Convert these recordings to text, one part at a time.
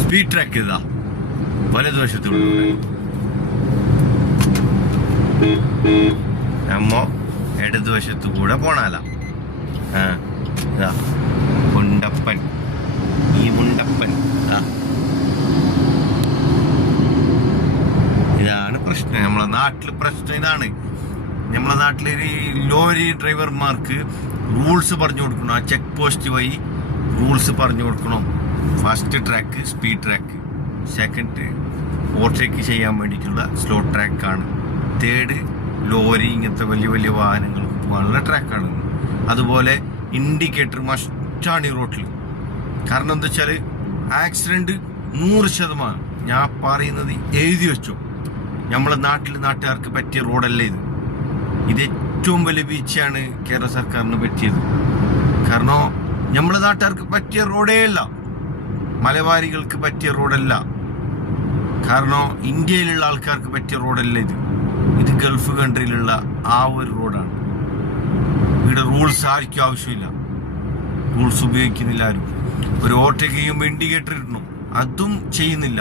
Speed track ഇതാ വലതുവശത്തുള്ള നമ്മ ഇടതുവശത്തു കൂടെ പോണാല. ഇതാ മുണ്ടപ്പൻ, ഈ മുണ്ടപ്പൻ. ഇതാണ് പ്രശ്നം. നമ്മളെ നാട്ടില് പ്രശ്നം ഇതാണ്. നമ്മളെ നാട്ടില് ലോറി ഡ്രൈവർമാർക്ക് റൂൾസ് പറഞ്ഞു കൊടുക്കണം. ആ ചെക്ക് പോസ്റ്റ് വഴി റൂൾസ് പറഞ്ഞു കൊടുക്കണം. First track speed track, second overtake ചെയ്യാൻ വേണ്ടിയിട്ടുള്ള സ്ലോ ട്രാക്കാണ്, തേർഡ് ലോറി ഇങ്ങനത്തെ വലിയ വലിയ വാഹനങ്ങൾ പോകാനുള്ള ട്രാക്കാണ്. അതുപോലെ ഇൻഡിക്കേറ്റർ മസ്റ്റാണ് ഈ റോട്ടിൽ. കാരണം എന്താ വെച്ചാൽ ആക്സിഡൻറ്റ് 100%. ഞാൻ പറയുന്നത് എഴുതി വെച്ചോ. നമ്മളെ നാട്ടുകാർക്ക് പറ്റിയ റോഡല്ല ഇത്. ഇത് ഏറ്റവും വലിയ വീഴ്ചയാണ് കേരള സർക്കാരിന് പറ്റിയത്. കാരണം നമ്മളെ നാട്ടുകാർക്ക് പറ്റിയ റോഡേ അല്ല, മലബാരികൾക്ക് പറ്റിയ റോഡല്ല. കാരണം ഇന്ത്യയിലുള്ള ആൾക്കാർക്ക് പറ്റിയ റോഡല്ല ഇത്. ഇത് ഗൾഫ് കൺട്രിയിലുള്ള ആ ഒരു റോഡാണ്. ഇവിടെ റൂൾസ് ആർക്കും ആവശ്യമില്ല, റൂൾസ് ഉപയോഗിക്കുന്നില്ല ആരും. ഒരു ഓവർടേക്ക് ചെയ്യുമ്പോൾ ഇൻഡിക്കേറ്റർ ഇടണം, അതും ചെയ്യുന്നില്ല.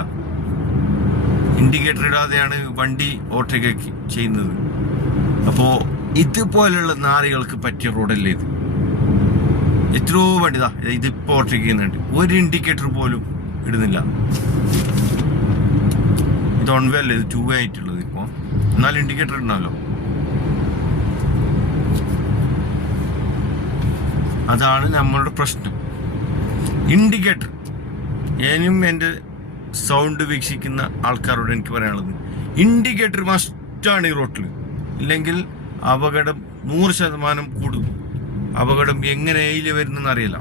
ഇൻഡിക്കേറ്റർ ഇടാതെയാണ് വണ്ടി ഓവർടേക്ക് ചെയ്യുന്നത്. അപ്പോൾ ഇതുപോലുള്ള നാറികൾക്ക് പറ്റിയ റോഡല്ലേ ഇത്. എത്രയോ വണ്ടി ഇതിപ്പോൾ ഓവർടേക്ക് ചെയ്യുന്നുണ്ട്, ഒരു ഇൻഡിക്കേറ്റർ പോലും ഇടുന്നില്ല. ഇത് 1 വേ അല്ലേ, ഇത് 2 വേ ആയിട്ടുള്ളത്. ഇപ്പോൾ എന്നാലും ഇൻഡിക്കേറ്റർ ഇടണമല്ലോ. അതാണ് നമ്മളുടെ പ്രശ്നം. ഇൻഡിക്കേറ്റർ. ഞാനും എൻ്റെ സൗണ്ട് വീക്ഷിക്കുന്ന ആൾക്കാരോട് എനിക്ക് പറയാനുള്ളത്, ഇൻഡിക്കേറ്റർ മസ്റ്റാണ് ഈ റോട്ടിൽ. ഇല്ലെങ്കിൽ അപകടം 100% കൂടും. അപകടം എങ്ങനെ എയില് വരുന്നെന്ന് അറിയില്ല.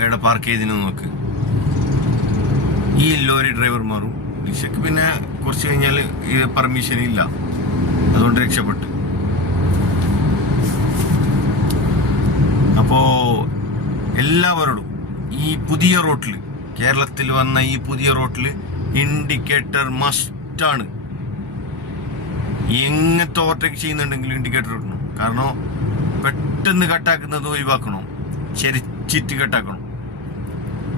എവിടെ പാർക്ക് ചെയ്തിന് നോക്ക്. ഈ ലോറി ഡ്രൈവർമാരും രക്ഷയ്ക്ക് പിന്നെ കുറച്ച് കഴിഞ്ഞാൽ ഈ പെർമിഷൻ ഇല്ല, അതുകൊണ്ട് രക്ഷപ്പെട്ടു. അപ്പോൾ എല്ലാവരോടും ഈ പുതിയ റോട്ടിൽ, കേരളത്തിൽ വന്ന ഈ പുതിയ റോട്ടിൽ ഇൻഡിക്കേറ്റർ മസ്റ്റാണ്. എങ്ങനത്തെ ഓവർടേക്ക് ചെയ്യുന്നുണ്ടെങ്കിലും ഇൻഡിക്കേറ്റർ ഇടണം. കാരണം പെട്ടെന്ന് കട്ടാക്കുന്നത് ഒഴിവാക്കണം, ചരിച്ചിട്ട് കട്ടാക്കണം.